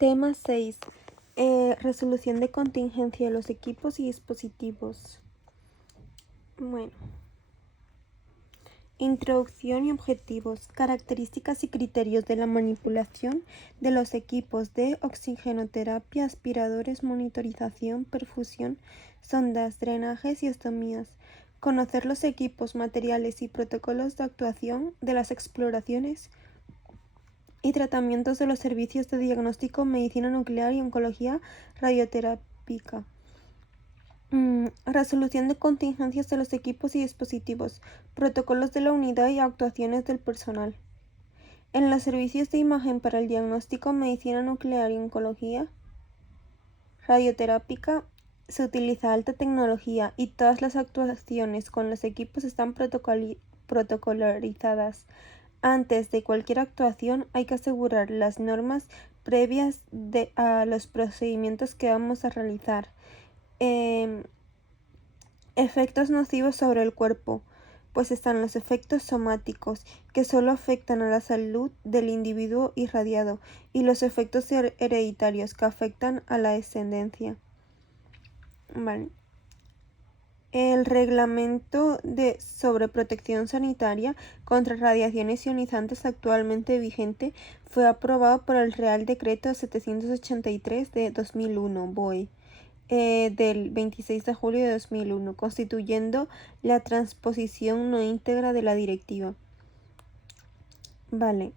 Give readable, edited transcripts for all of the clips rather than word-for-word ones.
Tema 6. Resolución de contingencia de los equipos y dispositivos. Bueno. Introducción y objetivos. Características y criterios de la manipulación de los equipos de oxigenoterapia, aspiradores, monitorización, perfusión, sondas, drenajes y ostomías. Conocer los equipos, materiales y protocolos de actuación de las exploraciones y tratamientos de los servicios de diagnóstico, medicina nuclear y oncología radioterápica. Resolución de contingencias de los equipos y dispositivos, protocolos de la unidad y actuaciones del personal. En los servicios de imagen para el diagnóstico, medicina nuclear y oncología radioterápica se utiliza alta tecnología y todas las actuaciones con los equipos están protocolarizadas. Antes de cualquier actuación hay que asegurar las normas previas a los procedimientos que vamos a realizar. Efectos nocivos sobre el cuerpo. Pues están los efectos somáticos, que solo afectan a la salud del individuo irradiado, y los efectos hereditarios, que afectan a la descendencia. Vale. El reglamento sobre protección sanitaria contra radiaciones ionizantes actualmente vigente fue aprobado por el Real Decreto 783 de 2001, BOE, del 26 de julio de 2001, constituyendo la transposición no íntegra de la directiva. Vale.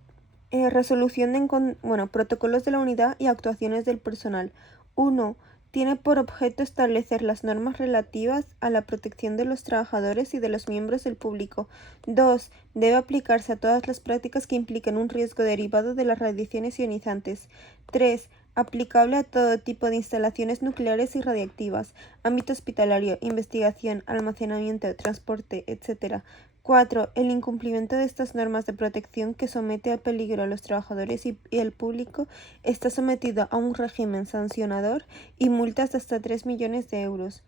Resolución de protocolos de la unidad y actuaciones del personal. 1. Tiene por objeto establecer las normas relativas a la protección de los trabajadores y de los miembros del público. 2. Debe aplicarse a todas las prácticas que impliquen un riesgo derivado de las radiaciones ionizantes. 3. Aplicable a todo tipo de instalaciones nucleares y radiactivas, ámbito hospitalario, investigación, almacenamiento, transporte, etc. 4. El incumplimiento de estas normas de protección que somete a peligro a los trabajadores y el público está sometido a un régimen sancionador y multas de hasta 3 millones de euros.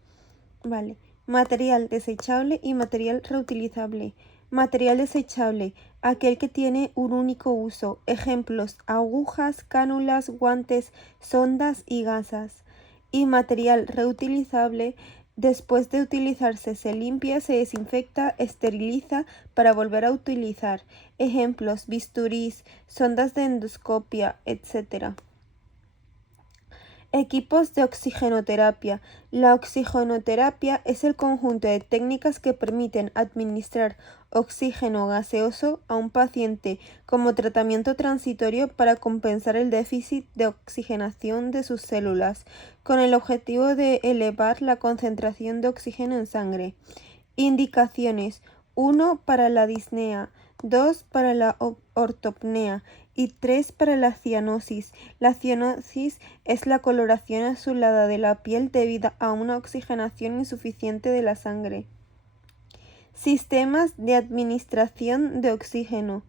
Vale. Material desechable y material reutilizable. Material desechable, aquel que tiene un único uso. Ejemplos: agujas, cánulas, guantes, sondas y gasas. Y material reutilizable, después de utilizarse se limpia, se desinfecta, esteriliza para volver a utilizar. Ejemplos: bisturís, sondas de endoscopia, etc. Equipos de oxigenoterapia. La oxigenoterapia es el conjunto de técnicas que permiten administrar oxígeno gaseoso a un paciente como tratamiento transitorio para compensar el déficit de oxigenación de sus células, con el objetivo de elevar la concentración de oxígeno en sangre. Indicaciones: 1 para la disnea, 2 para la ortopnea y 3 para la cianosis. La cianosis es la coloración azulada de la piel debido a una oxigenación insuficiente de la sangre. Sistemas de administración de oxígeno.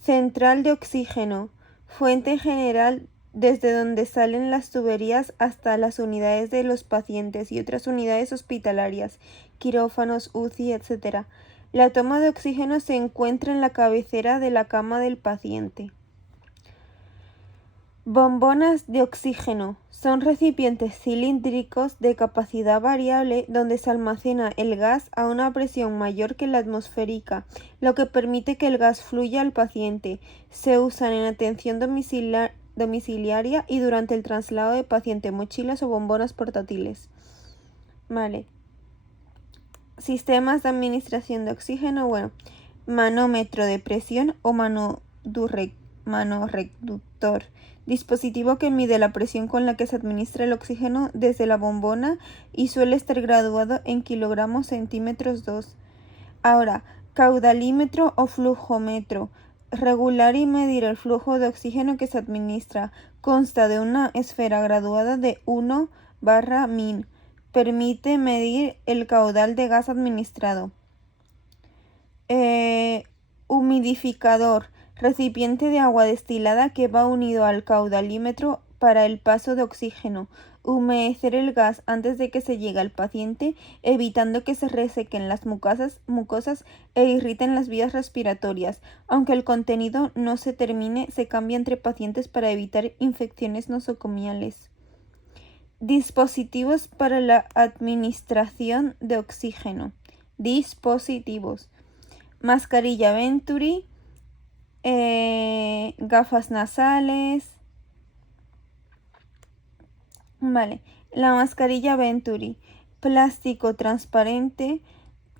Central de oxígeno. Fuente general desde donde salen las tuberías hasta las unidades de los pacientes y otras unidades hospitalarias, quirófanos, UCI, etc. La toma de oxígeno se encuentra en la cabecera de la cama del paciente. Bombonas de oxígeno. Son recipientes cilíndricos de capacidad variable donde se almacena el gas a una presión mayor que la atmosférica, lo que permite que el gas fluya al paciente. Se usan en atención domiciliaria y durante el traslado de paciente, mochilas o bombonas portátiles. Vale. Sistemas de administración de oxígeno. Manómetro de presión o manoreductor. Dispositivo que mide la presión con la que se administra el oxígeno desde la bombona y suele estar graduado en kilogramos centímetros 2. Ahora, caudalímetro o flujómetro. Regular y medir el flujo de oxígeno que se administra. Consta de una esfera graduada de 1/min. Permite medir el caudal de gas administrado. Humidificador. Recipiente de agua destilada que va unido al caudalímetro para el paso de oxígeno, humedecer el gas antes de que se llegue al paciente, evitando que se resequen las mucosas e irriten las vías respiratorias. Aunque el contenido no se termine, se cambia entre pacientes para evitar infecciones nosocomiales. Dispositivos para la administración de oxígeno. Dispositivos. Mascarilla Venturi, gafas nasales. Vale, la mascarilla Venturi, plástico transparente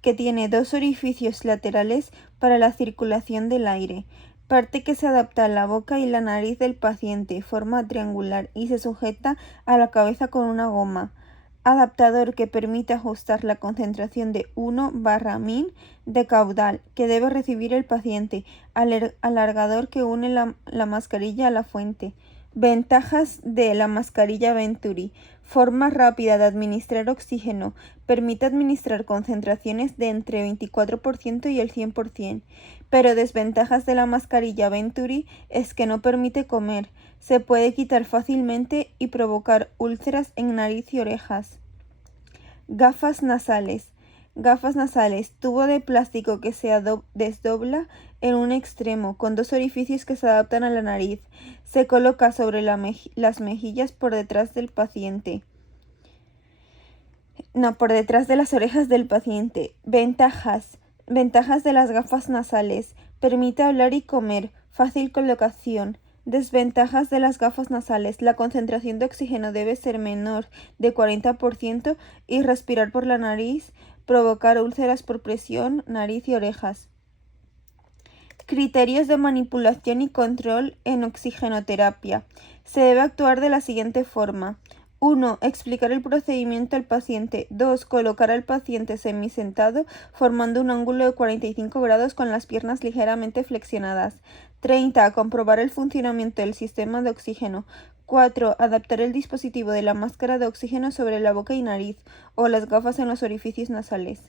que tiene 2 orificios laterales para la circulación del aire, parte que se adapta a la boca y la nariz del paciente, forma triangular y se sujeta a la cabeza con una goma. Adaptador que permite ajustar la concentración de 1/1000 de caudal que debe recibir el paciente, alargador que une la mascarilla a la fuente. Ventajas de la mascarilla Venturi. Forma rápida de administrar oxígeno. Permite administrar concentraciones de entre 24% y el 100%. Pero desventajas de la mascarilla Venturi es que no permite comer. Se puede quitar fácilmente y provocar úlceras en nariz y orejas. Gafas nasales. Gafas nasales, tubo de plástico que se desdobla en un extremo, con 2 orificios que se adaptan a la nariz. Se coloca sobre las mejillas por detrás del paciente. No, por detrás de las orejas del paciente. Ventajas. Ventajas de las gafas nasales. Permite hablar y comer. Fácil colocación. Desventajas de las gafas nasales. La concentración de oxígeno debe ser menor de 40% y respirar por la nariz, provocar úlceras por presión, nariz y orejas. Criterios de manipulación y control en oxigenoterapia. Se debe actuar de la siguiente forma. 1. Explicar el procedimiento al paciente. 2. Colocar al paciente semisentado formando un ángulo de 45 grados con las piernas ligeramente flexionadas. 30. Comprobar el funcionamiento del sistema de oxígeno. 4. Adaptar el dispositivo de la máscara de oxígeno sobre la boca y nariz o las gafas en los orificios nasales.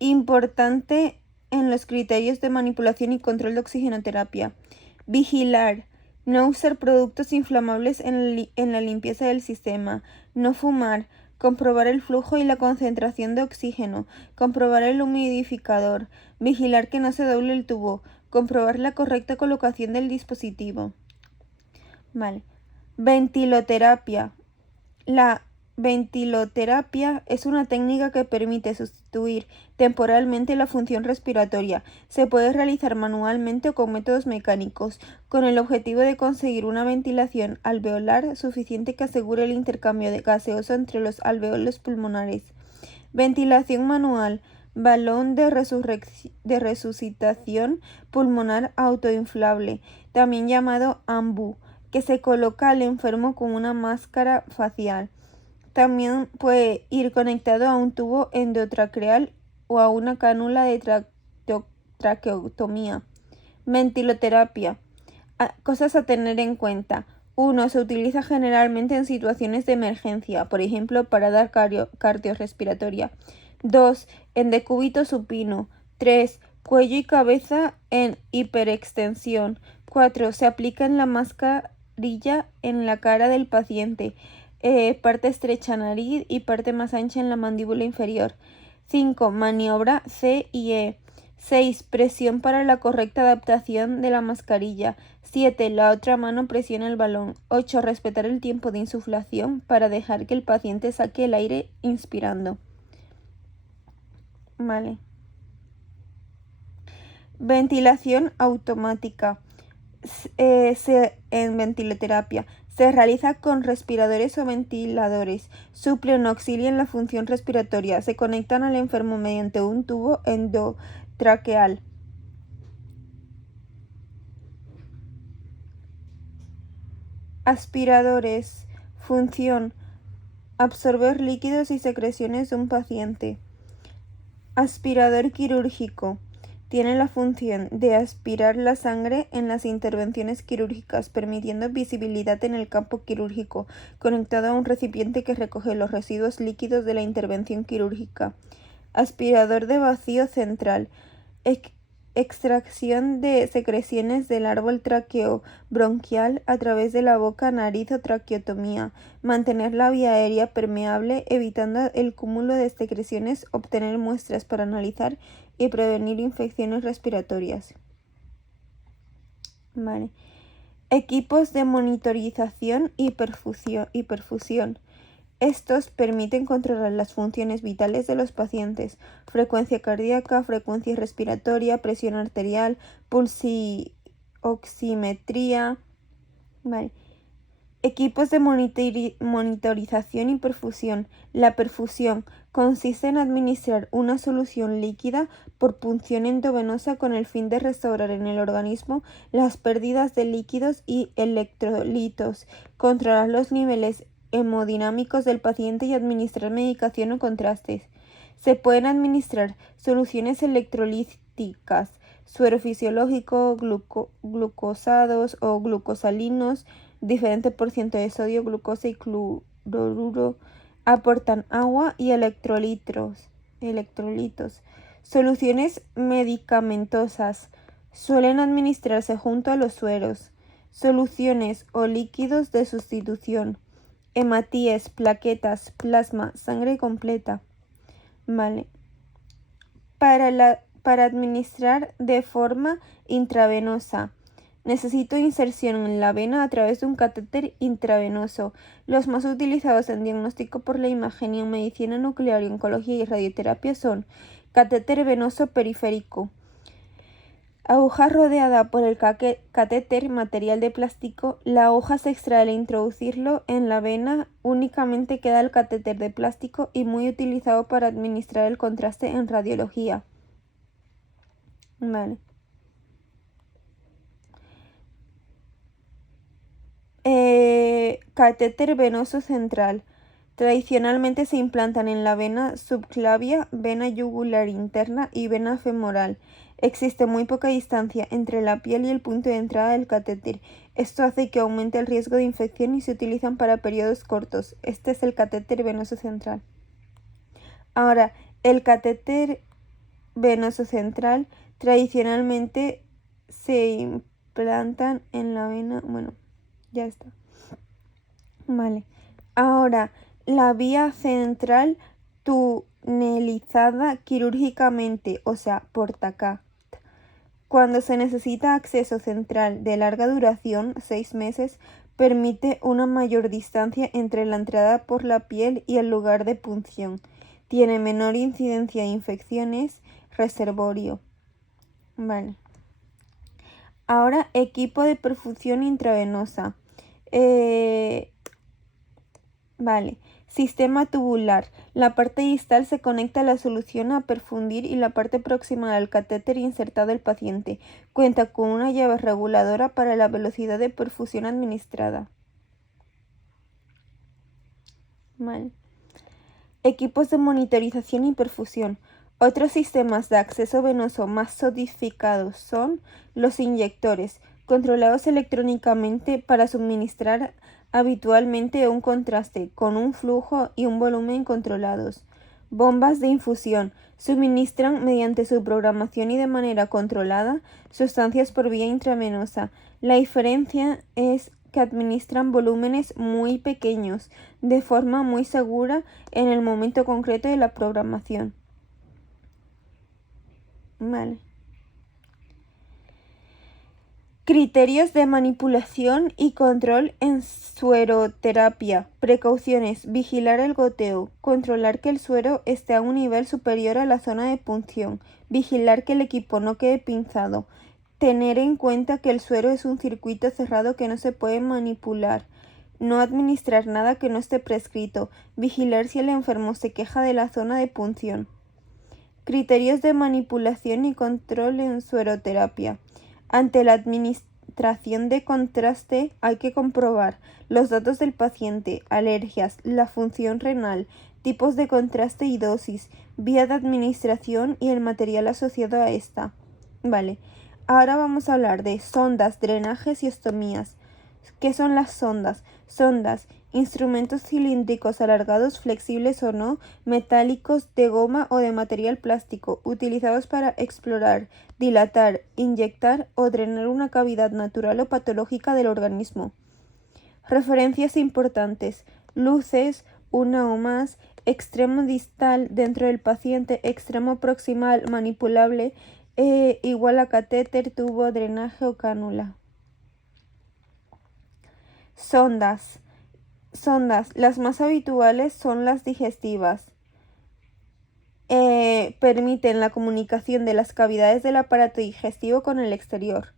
Importante en los criterios de manipulación y control de oxigenoterapia. Vigilar. No usar productos inflamables en la limpieza del sistema. No fumar. Comprobar el flujo y la concentración de oxígeno. Comprobar el humidificador. Vigilar que no se doble el tubo. Comprobar la correcta colocación del dispositivo. Vale. Ventiloterapia. La ventiloterapia es una técnica que permite sustituir temporalmente la función respiratoria. Se puede realizar manualmente o con métodos mecánicos, con el objetivo de conseguir una ventilación alveolar suficiente que asegure el intercambio gaseoso entre los alveolos pulmonares. Ventilación manual. Balón de resucitación pulmonar autoinflable, también llamado AMBU, que se coloca al enfermo con una máscara facial. También puede ir conectado a un tubo endotraqueal o a una cánula de traqueotomía. Ventiloterapia. Cosas a tener en cuenta. 1. Se utiliza generalmente en situaciones de emergencia, por ejemplo, parada cardiorrespiratoria. 2. En decúbito supino. 3. Cuello y cabeza en hiperextensión. 4. Se aplica en la mascarilla en la cara del paciente. Parte estrecha nariz y parte más ancha en la mandíbula inferior. 5. Maniobra C y E. 6. Presión para la correcta adaptación de la mascarilla. 7. La otra mano presiona el balón. 8. Respetar el tiempo de insuflación para dejar que el paciente saque el aire inspirando. Vale. Ventilación automática. En ventiloterapia se realiza con respiradores o ventiladores. Suplen o auxilian la función respiratoria. Se conectan al enfermo mediante un tubo endotraqueal. Aspiradores. Función: absorber líquidos y secreciones de un paciente. Aspirador quirúrgico. Tiene la función de aspirar la sangre en las intervenciones quirúrgicas, permitiendo visibilidad en el campo quirúrgico, conectado a un recipiente que recoge los residuos líquidos de la intervención quirúrgica. Aspirador de vacío central. extracción de secreciones del árbol traqueobronquial a través de la boca, nariz o traqueotomía, mantener la vía aérea permeable evitando el cúmulo de secreciones, obtener muestras para analizar y prevenir infecciones respiratorias. Vale. Equipos de monitorización y perfusión. Estos permiten controlar las funciones vitales de los pacientes: frecuencia cardíaca, frecuencia respiratoria, presión arterial, pulsioximetría. Vale. Equipos de monitorización y perfusión. La perfusión consiste en administrar una solución líquida por punción endovenosa con el fin de restaurar en el organismo las pérdidas de líquidos y electrolitos, controlar los niveles hemodinámicos del paciente y administrar medicación o contrastes. Se pueden administrar soluciones electrolíticas, suero fisiológico, glucosados o glucosalinos, diferente por ciento de sodio, glucosa y cloruro. Aportan agua y electrolitos. Soluciones medicamentosas suelen administrarse junto a los sueros. Soluciones o líquidos de sustitución: hematíes, plaquetas, plasma, sangre completa. Vale. Para administrar de forma intravenosa. Necesito inserción en la vena a través de un catéter intravenoso. Los más utilizados en diagnóstico por la imagen y en medicina nuclear y oncología y radioterapia son catéter venoso periférico, aguja rodeada por el catéter, material de plástico. La hoja se extrae al introducirlo en la vena, únicamente queda el catéter de plástico y muy utilizado para administrar el contraste en radiología. Vale. Catéter venoso central. Tradicionalmente se implantan en la vena subclavia, vena yugular interna y vena femoral. Existe muy poca distancia entre la piel y el punto de entrada del catéter. Esto hace que aumente el riesgo de infección y se utilizan para periodos cortos. Este es el catéter venoso central. Ahora, el catéter venoso central tradicionalmente se implantan en la vena. Bueno, ya está. Vale. Ahora, la vía central tunelizada quirúrgicamente, o sea, por TACAT. Cuando se necesita acceso central de larga duración, 6 meses, permite una mayor distancia entre la entrada por la piel y el lugar de punción. Tiene menor incidencia de infecciones, reservorio. Vale. Ahora, equipo de perfusión intravenosa. Vale. Sistema tubular. La parte distal se conecta a la solución a perfundir y la parte próxima al catéter insertado el paciente. Cuenta con una llave reguladora para la velocidad de perfusión administrada. Vale. Equipos de monitorización y perfusión. Otros sistemas de acceso venoso más sofisticados son los inyectores, controlados electrónicamente para suministrar habitualmente un contraste con un flujo y un volumen controlados. Bombas de infusión suministran mediante su programación y de manera controlada sustancias por vía intravenosa. La diferencia es que administran volúmenes muy pequeños de forma muy segura en el momento concreto de la programación. Vale. Criterios de manipulación y control en sueroterapia. Precauciones: vigilar el goteo, controlar que el suero esté a un nivel superior a la zona de punción, vigilar que el equipo no quede pinzado, tener en cuenta que el suero es un circuito cerrado que no se puede manipular, no administrar nada que no esté prescrito, vigilar si el enfermo se queja de la zona de punción. Criterios de manipulación y control en sueroterapia. Ante la administración de contraste hay que comprobar los datos del paciente, alergias, la función renal, tipos de contraste y dosis, vía de administración y el material asociado a esta. Vale, ahora vamos a hablar de sondas, drenajes y ostomías. ¿Qué son las sondas? Sondas: Instrumentos cilíndricos alargados, flexibles o no, metálicos, de goma o de material plástico, utilizados para explorar, dilatar, inyectar o drenar una cavidad natural o patológica del organismo. Referencias importantes: luces, una o más, extremo distal dentro del paciente, extremo proximal manipulable, igual a catéter, tubo, drenaje o cánula. Sondas. Las más habituales son las digestivas. Permiten la comunicación de las cavidades del aparato digestivo con el exterior.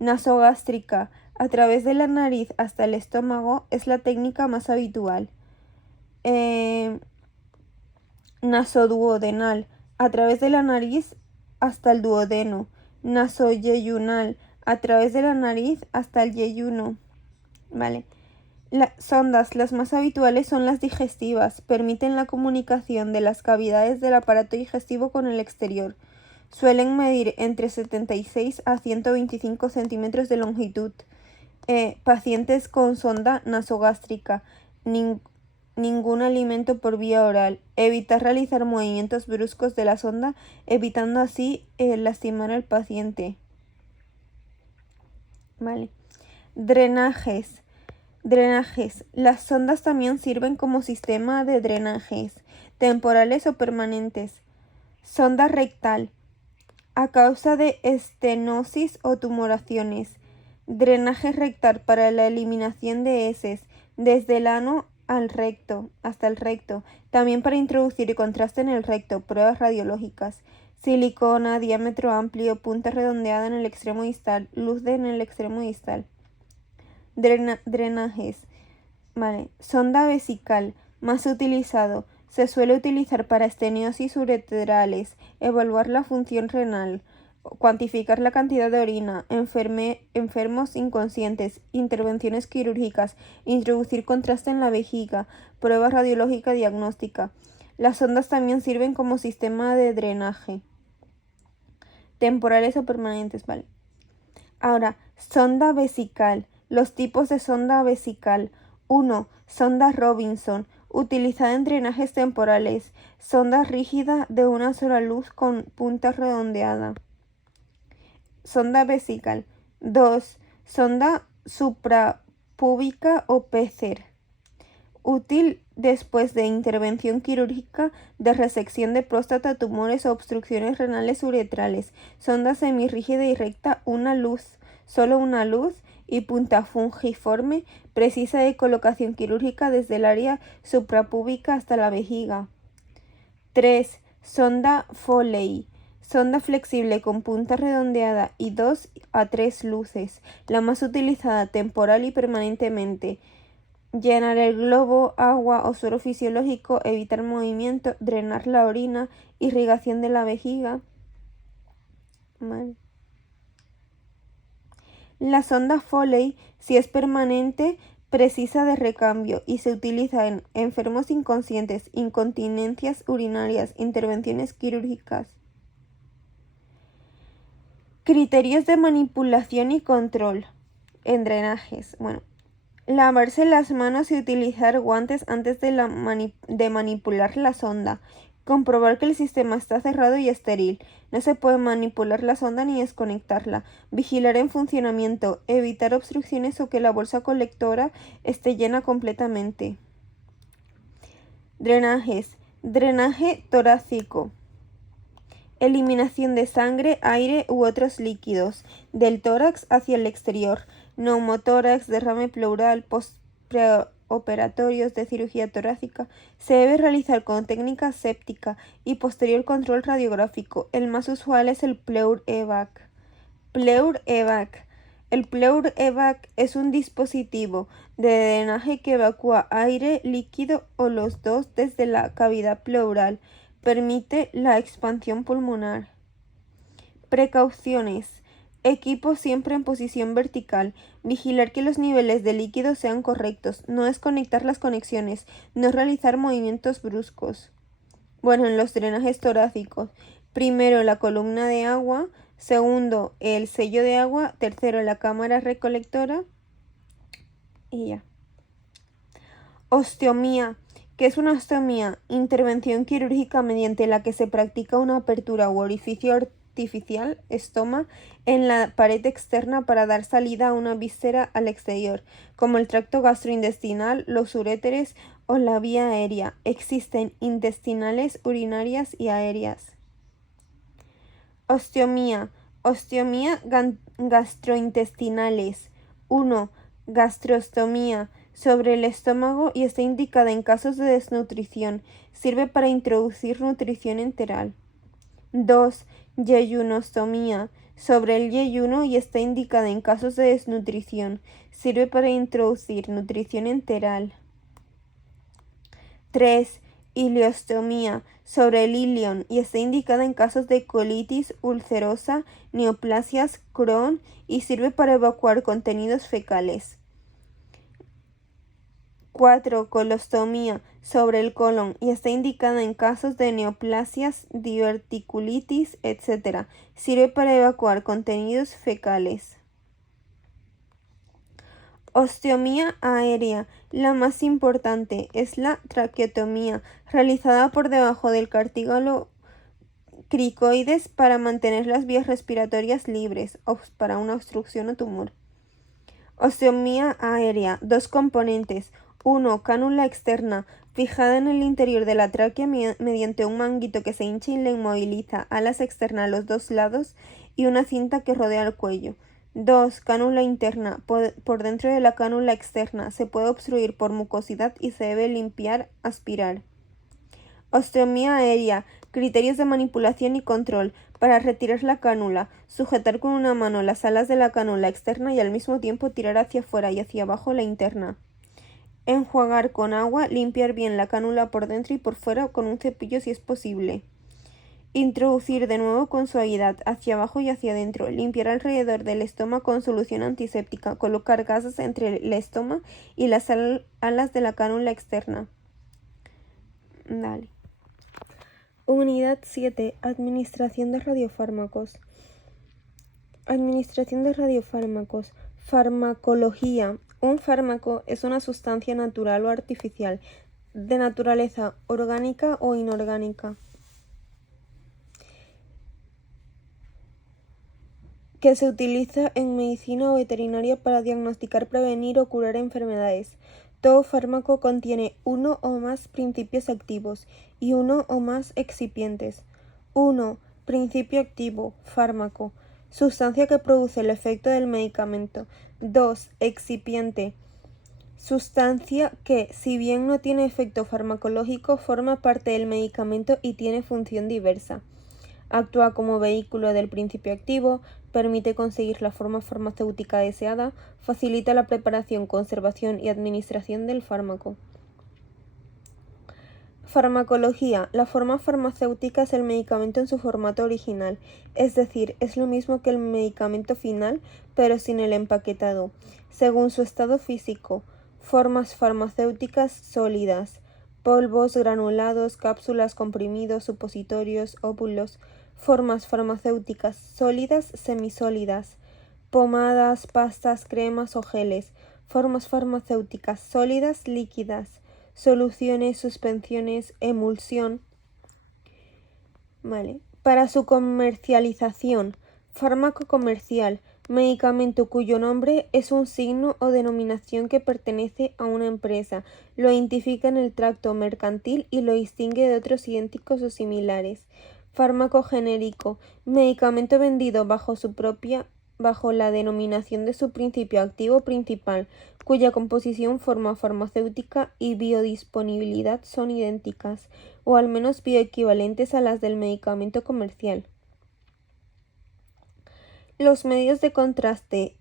Nasogástrica, a través de la nariz hasta el estómago, es la técnica más habitual. Nasoduodenal, a través de la nariz hasta el duodeno. Nasoyeyunal, a través de la nariz hasta el yeyuno. ¿Vale? Sondas, las más habituales son las digestivas, permiten la comunicación de las cavidades del aparato digestivo con el exterior. Suelen medir entre 76 a 125 centímetros de longitud. Pacientes con sonda nasogástrica, ningún alimento por vía oral. Evitar realizar movimientos bruscos de la sonda, evitando así lastimar al paciente. ¿Vale? Drenajes. Las sondas también sirven como sistema de drenajes, temporales o permanentes. Sonda rectal, a causa de estenosis o tumoraciones. Drenaje rectal para la eliminación de heces, desde el ano al recto, hasta el recto. También para introducir contraste en el recto, pruebas radiológicas. Silicona, diámetro amplio, punta redondeada en el extremo distal, luz en el extremo distal. Drenajes. Vale. Sonda vesical, más utilizado. Se suele utilizar para esteniosis ureterales, evaluar la función renal, cuantificar la cantidad de orina, enfermos inconscientes, intervenciones quirúrgicas, introducir contraste en la vejiga, prueba radiológica diagnóstica. Las sondas también sirven como sistema de drenaje, temporales o permanentes, ¿vale? Ahora, sonda vesical. Los tipos de sonda vesical. 1. Sonda Robinson, utilizada en drenajes temporales. Sonda rígida de una sola luz con punta redondeada. Sonda vesical. 2. Sonda suprapúbica o Pecer. Útil después de intervención quirúrgica de resección de próstata, tumores o obstrucciones renales uretrales. Sonda semirrígida y recta, solo una luz y punta fungiforme, precisa de colocación quirúrgica desde el área suprapúbica hasta la vejiga. 3. Sonda Foley. Sonda flexible con punta redondeada y 2 a 3 luces, la más utilizada temporal y permanentemente. Llenar el globo, agua o suero fisiológico, evitar movimiento, drenar la orina, irrigación de la vejiga. Vale. La sonda Foley, si es permanente, precisa de recambio y se utiliza en enfermos inconscientes, incontinencias urinarias, intervenciones quirúrgicas. Criterios de manipulación y control en drenajes. Bueno, lavarse las manos y utilizar guantes antes de manipular la sonda. Comprobar que el sistema está cerrado y estéril. No se puede manipular la sonda ni desconectarla. Vigilar en funcionamiento. Evitar obstrucciones o que la bolsa colectora esté llena completamente. Drenajes. Drenaje torácico. Eliminación de sangre, aire u otros líquidos del tórax hacia el exterior. Neumotórax, derrame pleural, postoperatorios de cirugía torácica. Se debe realizar con técnica séptica y posterior control radiográfico. El más usual es el Pleur-Evac. Pleur-Evac. El Pleur-Evac es un dispositivo de drenaje que evacúa aire, líquido o los dos desde la cavidad pleural. Permite la expansión pulmonar. Precauciones. Equipo siempre en posición vertical. Vigilar que los niveles de líquido sean correctos. No desconectar las conexiones. No realizar movimientos bruscos. Bueno, en los drenajes torácicos. Primero la columna de agua. Segundo el sello de agua. Tercero la cámara recolectora. Y ya. Osteomía. ¿Qué es una osteomía? Intervención quirúrgica mediante la que se practica una apertura u orificio artificial, estoma, en la pared externa para dar salida a una víscera al exterior, como el tracto gastrointestinal, los uréteres o la vía aérea. Existen intestinales, urinarias y aéreas. Osteomía. Osteomía gastrointestinales. 1. Gastrostomía sobre el estómago y está indicada en casos de desnutrición. Sirve para introducir nutrición enteral. 2. Yeyunostomía sobre el yeyuno y está indicada en casos de desnutrición. Sirve para introducir nutrición enteral. 3. Ileostomía sobre el ilion y está indicada en casos de colitis ulcerosa, neoplasias, Crohn y sirve para evacuar contenidos fecales. 4. Colostomía sobre el colon y está indicada en casos de neoplasias, diverticulitis, etc. Sirve para evacuar contenidos fecales. Osteomía aérea. La más importante es la traqueotomía, realizada por debajo del cartílago cricoides para mantener las vías respiratorias libres o para una obstrucción o tumor. Osteomía aérea. 2 componentes. 1. Cánula externa, fijada en el interior de la tráquea mediante un manguito que se hincha y le inmoviliza, alas externas a los 2 lados y una cinta que rodea el cuello. 2. Cánula interna. Por dentro de la cánula externa. Se puede obstruir por mucosidad y se debe limpiar, aspirar. Osteomía aérea. Criterios de manipulación y control. Para retirar la cánula, sujetar con una mano las alas de la cánula externa y al mismo tiempo tirar hacia afuera y hacia abajo la interna. Enjuagar con agua, limpiar bien la cánula por dentro y por fuera con un cepillo si es posible. Introducir de nuevo con suavidad hacia abajo y hacia adentro. Limpiar alrededor del estoma con solución antiséptica. Colocar gasas entre el estoma y las alas de la cánula externa. Dale. Unidad 7. Administración de radiofármacos. Administración de radiofármacos. Farmacología. Un fármaco es una sustancia natural o artificial, de naturaleza orgánica o inorgánica, que se utiliza en medicina o veterinaria para diagnosticar, prevenir o curar enfermedades. Todo fármaco contiene uno o más principios activos y uno o más excipientes. 1. Principio activo, fármaco, sustancia que produce el efecto del medicamento. 2. Excipiente, sustancia que, si bien no tiene efecto farmacológico, forma parte del medicamento y tiene función diversa. Actúa como vehículo del principio activo, permite conseguir la forma farmacéutica deseada, facilita la preparación, conservación y administración del fármaco. Farmacología. La forma farmacéutica es el medicamento en su formato original, es decir, es lo mismo que el medicamento final, pero sin el empaquetado, según su estado físico. Formas farmacéuticas sólidas: polvos, granulados, cápsulas, comprimidos, supositorios, óvulos. Formas farmacéuticas sólidas, semisólidas: pomadas, pastas, cremas o geles. Formas farmacéuticas sólidas, líquidas: soluciones, suspensiones, emulsión. Para su comercialización: fármaco comercial, medicamento cuyo nombre es un signo o denominación que pertenece a una empresa, lo identifica en el tracto mercantil y lo distingue de otros idénticos o similares. Fármaco genérico, medicamento vendido bajo la denominación de su principio activo principal, cuya composición, forma farmacéutica y biodisponibilidad son idénticas, o al menos bioequivalentes a las del medicamento comercial. Los medios de contraste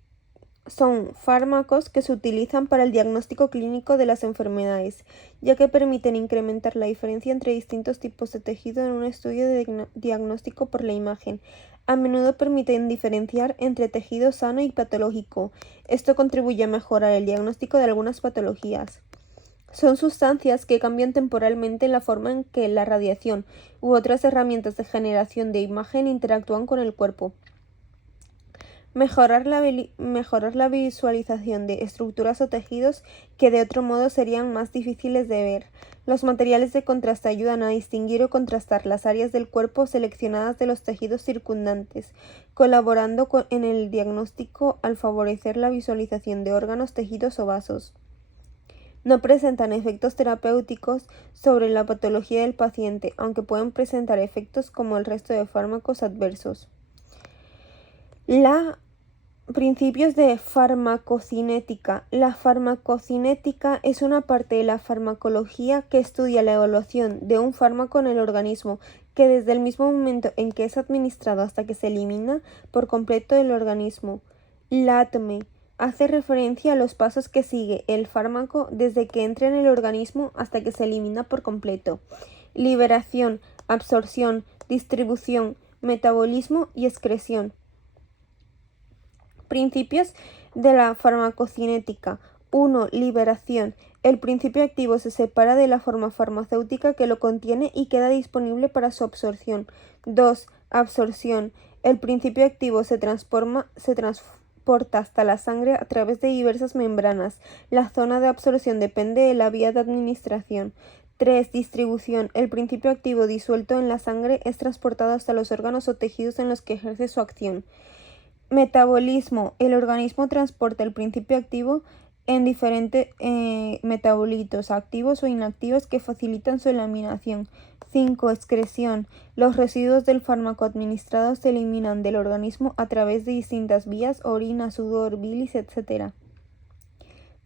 son fármacos que se utilizan para el diagnóstico clínico de las enfermedades, ya que permiten incrementar la diferencia entre distintos tipos de tejido en un estudio de diagnóstico por la imagen. A menudo permiten diferenciar entre tejido sano y patológico. Esto contribuye a mejorar el diagnóstico de algunas patologías. Son sustancias que cambian temporalmente la forma en que la radiación u otras herramientas de generación de imagen interactúan con el cuerpo. mejorar la visualización de estructuras o tejidos que de otro modo serían más difíciles de ver. Los materiales de contraste ayudan a distinguir o contrastar las áreas del cuerpo seleccionadas de los tejidos circundantes, colaborando en el diagnóstico al favorecer la visualización de órganos, tejidos o vasos. No presentan efectos terapéuticos sobre la patología del paciente, aunque pueden presentar efectos como el resto de fármacos adversos. Principios de farmacocinética. La farmacocinética es una parte de la farmacología que estudia la evaluación de un fármaco en el organismo, que desde el mismo momento en que es administrado hasta que se elimina por completo del organismo. La ATME hace referencia a los pasos que sigue el fármaco desde que entra en el organismo hasta que se elimina por completo. Liberación, absorción, distribución, metabolismo y excreción. Principios de la farmacocinética. 1. Liberación. El principio activo se separa de la forma farmacéutica que lo contiene y queda disponible para su absorción. 2. Absorción. El principio activo se transporta hasta la sangre a través de diversas membranas. La zona de absorción depende de la vía de administración. 3. Distribución. El principio activo disuelto en la sangre es transportado hasta los órganos o tejidos en los que ejerce su acción. Metabolismo. El organismo transporta el principio activo en diferentes metabolitos activos o inactivos que facilitan su eliminación. 5. Excreción. Los residuos del fármaco administrado se eliminan del organismo a través de distintas vías: orina, sudor, bilis, etc.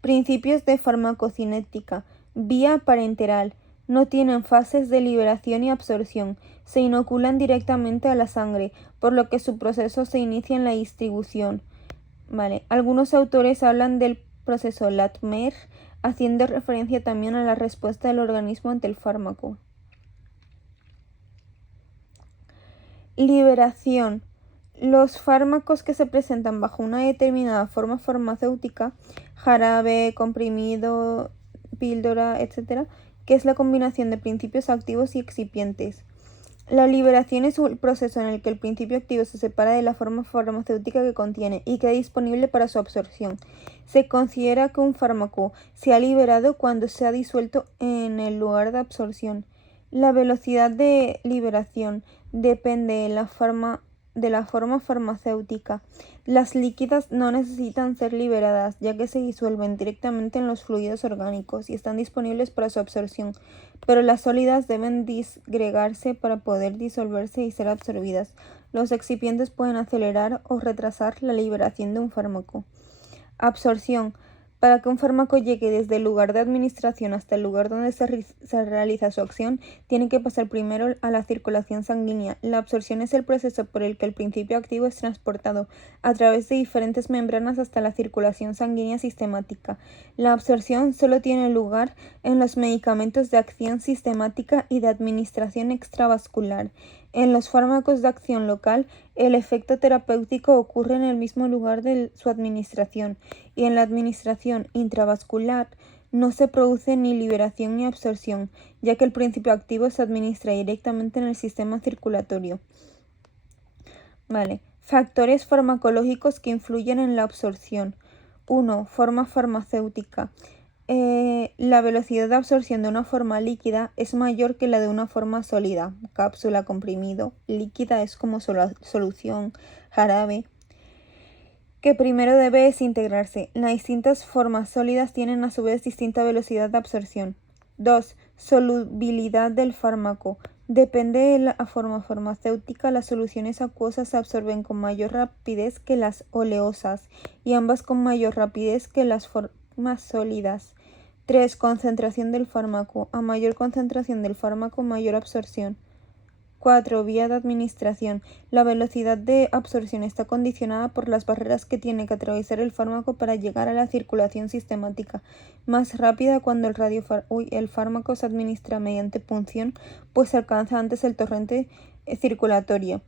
Principios de farmacocinética. Vía parenteral. No tienen fases de liberación y absorción. Se inoculan directamente a la sangre, por lo que su proceso se inicia en la distribución. Algunos autores hablan del proceso Latmer, haciendo referencia también a la respuesta del organismo ante el fármaco. Liberación. Los fármacos que se presentan bajo una determinada forma farmacéutica, jarabe, comprimido, píldora, etc., que es la combinación de principios activos y excipientes. La liberación es el proceso en el que el principio activo se separa de la forma farmacéutica que contiene y queda disponible para su absorción. Se considera que un fármaco se ha liberado cuando se ha disuelto en el lugar de absorción. La velocidad de liberación depende de la forma farmacéutica. Las líquidas no necesitan ser liberadas, ya que se disuelven directamente en los fluidos orgánicos y están disponibles para su absorción, pero las sólidas deben disgregarse para poder disolverse y ser absorbidas. Los excipientes pueden acelerar o retrasar la liberación de un fármaco. Absorción. Para que un fármaco llegue desde el lugar de administración hasta el lugar donde se realiza su acción, tiene que pasar primero a la circulación sanguínea. La absorción es el proceso por el que el principio activo es transportado a través de diferentes membranas hasta la circulación sanguínea sistemática. La absorción solo tiene lugar en los medicamentos de acción sistemática y de administración extravascular. En los fármacos de acción local, el efecto terapéutico ocurre en el mismo lugar de su administración, y en la administración intravascular no se produce ni liberación ni absorción, ya que el principio activo se administra directamente en el sistema circulatorio. Factores farmacológicos que influyen en la absorción. 1. Forma farmacéutica. La velocidad de absorción de una forma líquida es mayor que la de una forma sólida, cápsula, comprimido. Líquida es como solución, jarabe, que primero debe desintegrarse. Las distintas formas sólidas tienen a su vez distinta velocidad de absorción. 2. Solubilidad del fármaco. Depende de la forma farmacéutica, las soluciones acuosas se absorben con mayor rapidez que las oleosas y ambas con mayor rapidez que las formas sólidas. 3. Concentración del fármaco. A mayor concentración del fármaco, mayor absorción. 4. Vía de administración. La velocidad de absorción está condicionada por las barreras que tiene que atravesar el fármaco para llegar a la circulación sistemática. Más rápida cuando el fármaco se administra mediante punción, pues se alcanza antes el torrente circulatorio.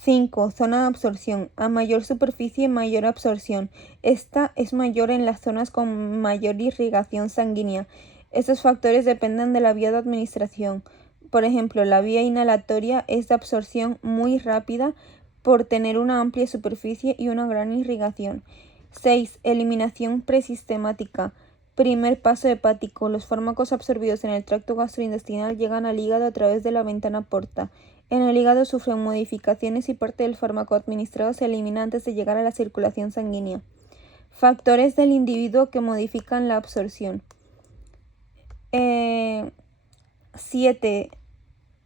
5. Zona de absorción. A mayor superficie, mayor absorción. Esta es mayor en las zonas con mayor irrigación sanguínea. Estos factores dependen de la vía de administración. Por ejemplo, la vía inhalatoria es de absorción muy rápida, por tener una amplia superficie y una gran irrigación. 6. Eliminación presistemática. Primer paso hepático. Los fármacos absorbidos en el tracto gastrointestinal llegan al hígado a través de la ventana porta. En el hígado sufren modificaciones y parte del fármaco administrado se elimina antes de llegar a la circulación sanguínea. Factores del individuo que modifican la absorción. 7.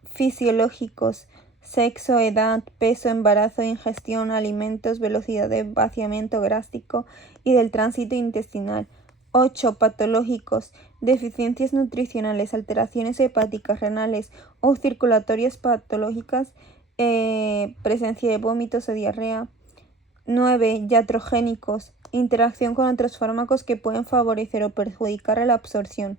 Fisiológicos. Sexo, edad, peso, embarazo, ingestión, alimentos, velocidad de vaciamiento gástrico y del tránsito intestinal. 8. Patológicos. Deficiencias nutricionales, alteraciones hepáticas, renales o circulatorias patológicas, presencia de vómitos o diarrea. 9. Iatrogénicos. Interacción con otros fármacos que pueden favorecer o perjudicar a la absorción.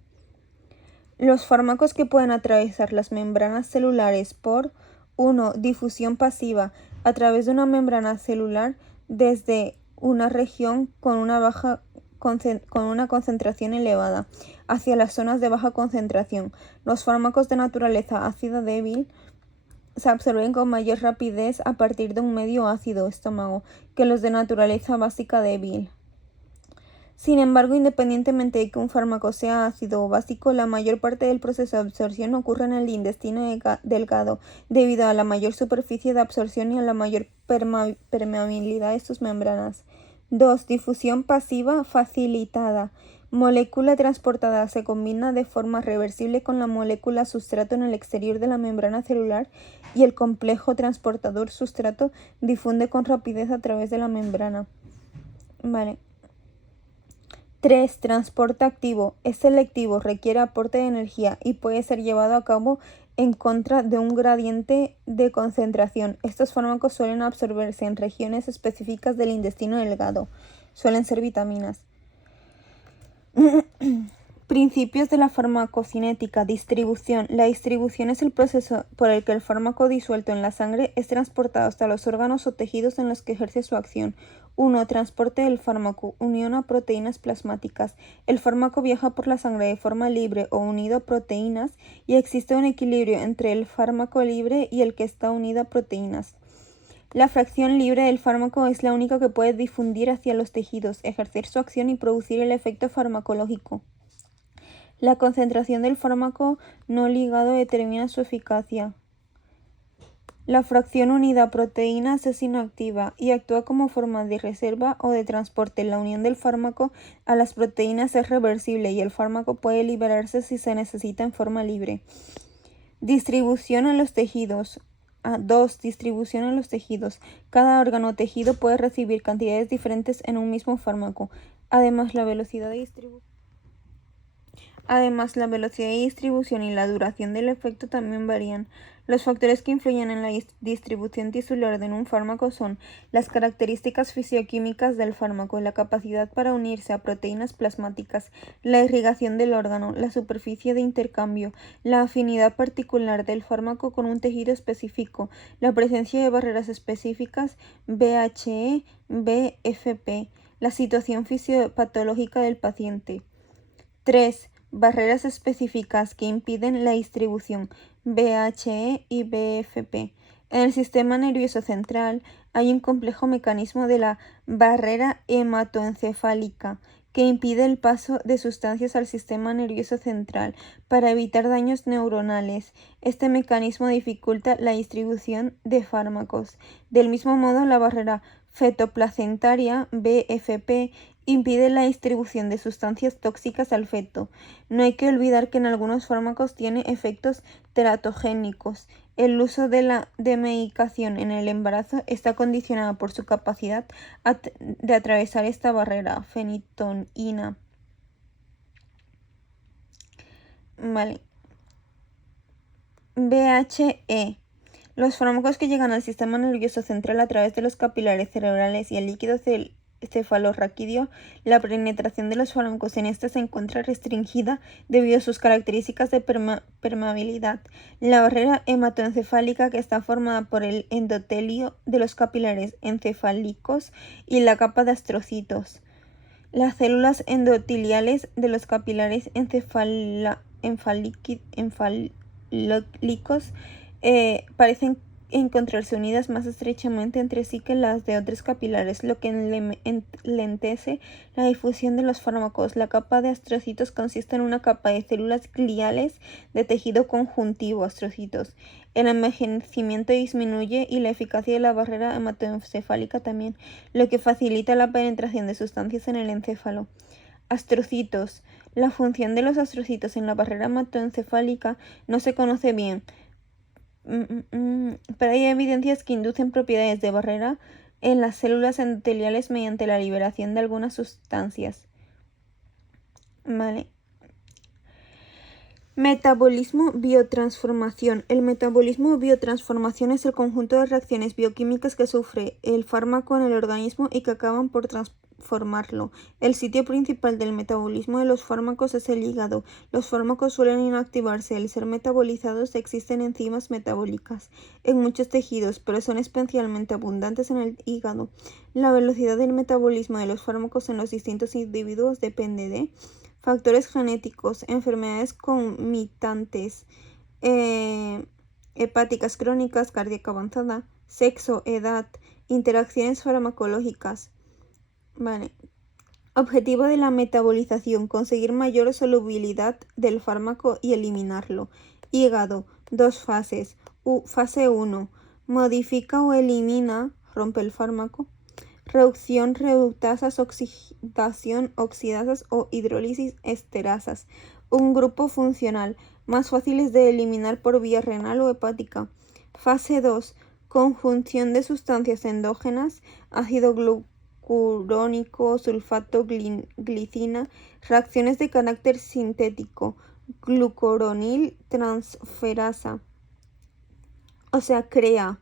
Los fármacos que pueden atravesar las membranas celulares por 1. Difusión pasiva a través de una membrana celular desde una región con una concentración elevada hacia las zonas de baja concentración. Los fármacos de naturaleza ácida débil se absorben con mayor rapidez a partir de un medio ácido estómago que los de naturaleza básica débil. Sin embargo, independientemente de que un fármaco sea ácido o básico, la mayor parte del proceso de absorción ocurre en el intestino delgado, debido a la mayor superficie de absorción y a la mayor permeabilidad de sus membranas. 2. Difusión pasiva facilitada. Molécula transportada se combina de forma reversible con la molécula sustrato en el exterior de la membrana celular y el complejo transportador sustrato difunde con rapidez a través de la membrana. Vale. 3. Transporte activo. Es selectivo, requiere aporte de energía y puede ser llevado a cabo en contra de un gradiente de concentración. Estos fármacos suelen absorberse en regiones específicas del intestino delgado. Suelen ser vitaminas. Principios de la farmacocinética. Distribución. La distribución es el proceso por el que el fármaco disuelto en la sangre es transportado hasta los órganos o tejidos en los que ejerce su acción. 1. Transporte del fármaco. Unión a proteínas plasmáticas. El fármaco viaja por la sangre de forma libre o unido a proteínas y existe un equilibrio entre el fármaco libre y el que está unido a proteínas. La fracción libre del fármaco es la única que puede difundir hacia los tejidos, ejercer su acción y producir el efecto farmacológico. La concentración del fármaco no ligado determina su eficacia. La fracción unida a proteínas es inactiva y actúa como forma de reserva o de transporte. La unión del fármaco a las proteínas es reversible y el fármaco puede liberarse si se necesita en forma libre. Distribución a los tejidos. 2. Distribución a los tejidos. Cada órgano o tejido puede recibir cantidades diferentes en un mismo fármaco. Además, la velocidad de distribución y la duración del efecto también varían. Los factores que influyen en la distribución tisular de un fármaco son las características fisioquímicas del fármaco, la capacidad para unirse a proteínas plasmáticas, la irrigación del órgano, la superficie de intercambio, la afinidad particular del fármaco con un tejido específico, la presencia de barreras específicas BHE, BFP, la situación fisiopatológica del paciente. 3. Barreras específicas que impiden la distribución, BHE y BFP. En el sistema nervioso central hay un complejo mecanismo de la barrera hematoencefálica que impide el paso de sustancias al sistema nervioso central para evitar daños neuronales. Este mecanismo dificulta la distribución de fármacos. Del mismo modo, la barrera fetoplacentaria, BFP, impide la distribución de sustancias tóxicas al feto. No hay que olvidar que en algunos fármacos tiene efectos teratogénicos. El uso de medicación en el embarazo está condicionado por su capacidad de atravesar esta barrera, fenitonina. Vale. BHE. Los fármacos que llegan al sistema nervioso central a través de los capilares cerebrales y el líquido cefalorraquídeo, la penetración de los fármacos en este se encuentra restringida debido a sus características de permeabilidad. La barrera hematoencefálica, que está formada por el endotelio de los capilares encefálicos y la capa de astrocitos. Las células endoteliales de los capilares encefálicos parecen encontrarse unidas más estrechamente entre sí que las de otros capilares, lo que enlentece la difusión de los fármacos. La capa de astrocitos consiste en una capa de células gliales de tejido conjuntivo, astrocitos. El envejecimiento disminuye y la eficacia de la barrera hematoencefálica también, lo que facilita la penetración de sustancias en el encéfalo. Astrocitos. La función de los astrocitos en la barrera hematoencefálica no se conoce bien, pero hay evidencias que inducen propiedades de barrera en las células endoteliales mediante la liberación de algunas sustancias. Vale. Metabolismo biotransformación. El metabolismo biotransformación es el conjunto de reacciones bioquímicas que sufre el fármaco en el organismo y que acaban por transformarlo. El sitio principal del metabolismo de los fármacos es el hígado. Los fármacos suelen inactivarse al ser metabolizados. Existen enzimas metabólicas en muchos tejidos, pero son especialmente abundantes en el hígado. La velocidad del metabolismo de los fármacos en los distintos individuos depende de factores genéticos, enfermedades concomitantes, hepáticas crónicas, cardíaca avanzada, sexo, edad, interacciones farmacológicas. Vale. Objetivo de la metabolización: conseguir mayor solubilidad del fármaco y eliminarlo. Hígado, 2 fases. Fase 1. Modifica o elimina, rompe el fármaco. Reducción, reductasas, oxidación, oxidasas o hidrólisis, esterasas. Un grupo funcional, más fáciles de eliminar por vía renal o hepática. Fase 2. Conjunción de sustancias endógenas, ácido glucurónico, sulfato, glicina, reacciones de carácter sintético, glucuronil transferasa, o sea, CREA.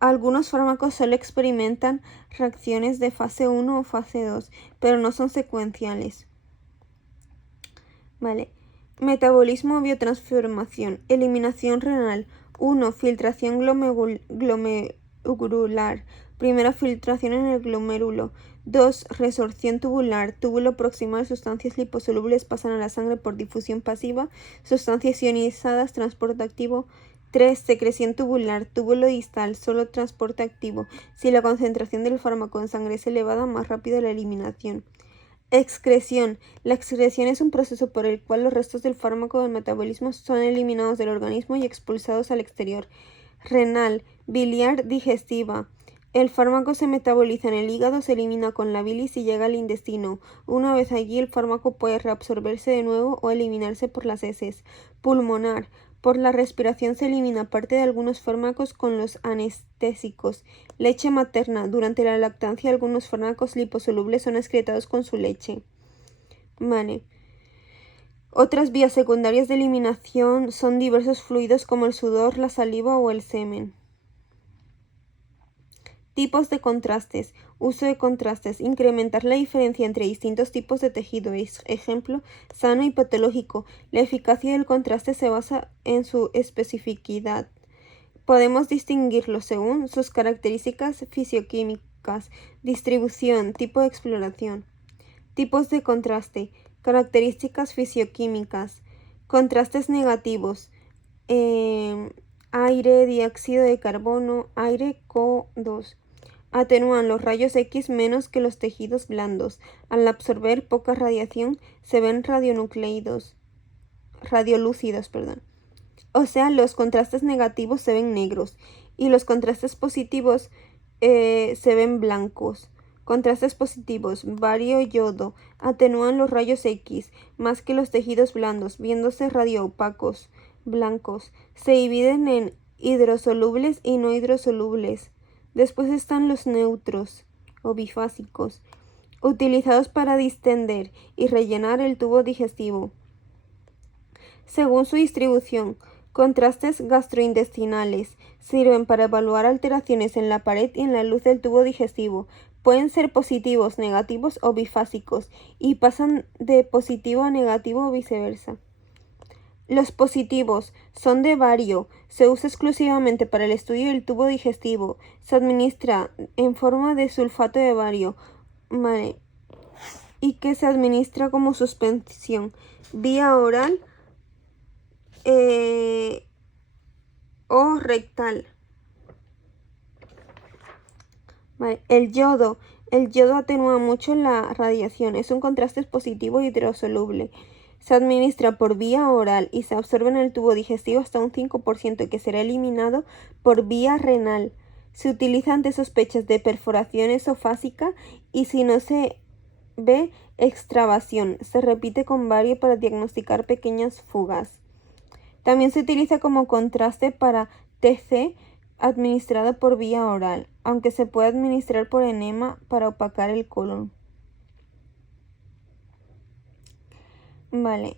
Algunos fármacos solo experimentan reacciones de fase 1 o fase 2, pero no son secuenciales. Vale. Metabolismo biotransformación. Eliminación renal. 1. Filtración glomerular. Primera filtración en el glomérulo. 2. Resorción tubular. Túbulo proximal. Sustancias liposolubles pasan a la sangre por difusión pasiva. Sustancias ionizadas. Transporte activo. 3. Secreción tubular. Túbulo distal. Solo transporte activo. Si la concentración del fármaco en sangre es elevada, más rápido la eliminación. Excreción. La excreción es un proceso por el cual los restos del fármaco del metabolismo son eliminados del organismo y expulsados al exterior. Renal. Biliar, digestiva. El fármaco se metaboliza en el hígado, se elimina con la bilis y llega al intestino. Una vez allí, el fármaco puede reabsorberse de nuevo o eliminarse por las heces. Pulmonar. Por la respiración se elimina parte de algunos fármacos con los anestésicos. Leche materna. Durante la lactancia, algunos fármacos liposolubles son excretados con su leche. Vale. Otras vías secundarias de eliminación son diversos fluidos como el sudor, la saliva o el semen. Tipos de contrastes. Uso de contrastes. Incrementar la diferencia entre distintos tipos de tejido. Ejemplo, sano y patológico. La eficacia del contraste se basa en su especificidad. Podemos distinguirlos según sus características fisioquímicas. Distribución. Tipo de exploración. Tipos de contraste. Características fisioquímicas. Contrastes negativos. Aire, dióxido de carbono, aire CO2. Atenúan los rayos X menos que los tejidos blandos. Al absorber poca radiación, se ven radiolúcidos. O sea, los contrastes negativos se ven negros y los contrastes positivos se ven blancos. Contrastes positivos. Bario, yodo. Atenúan los rayos X más que los tejidos blandos, viéndose radioopacos, blancos. Se dividen en hidrosolubles y no hidrosolubles. Después están los neutros o bifásicos, utilizados para distender y rellenar el tubo digestivo. Según su distribución, contrastes gastrointestinales sirven para evaluar alteraciones en la pared y en la luz del tubo digestivo. Pueden ser positivos, negativos o bifásicos y pasan de positivo a negativo o viceversa. Los positivos son de bario, se usa exclusivamente para el estudio del tubo digestivo, se administra en forma de sulfato de bario, ¿vale? Y que se administra como suspensión, vía oral o rectal. Vale. El yodo. El yodo atenúa mucho la radiación. Es un contraste positivo e hidrosoluble. Se administra por vía oral y se absorbe en el tubo digestivo hasta un 5% que será eliminado por vía renal. Se utiliza ante sospechas de perforación esofágica y si no se ve extravasación. Se repite con bario para diagnosticar pequeñas fugas. También se utiliza como contraste para TC administrado por vía oral, aunque se puede administrar por enema para opacar el colon. Vale.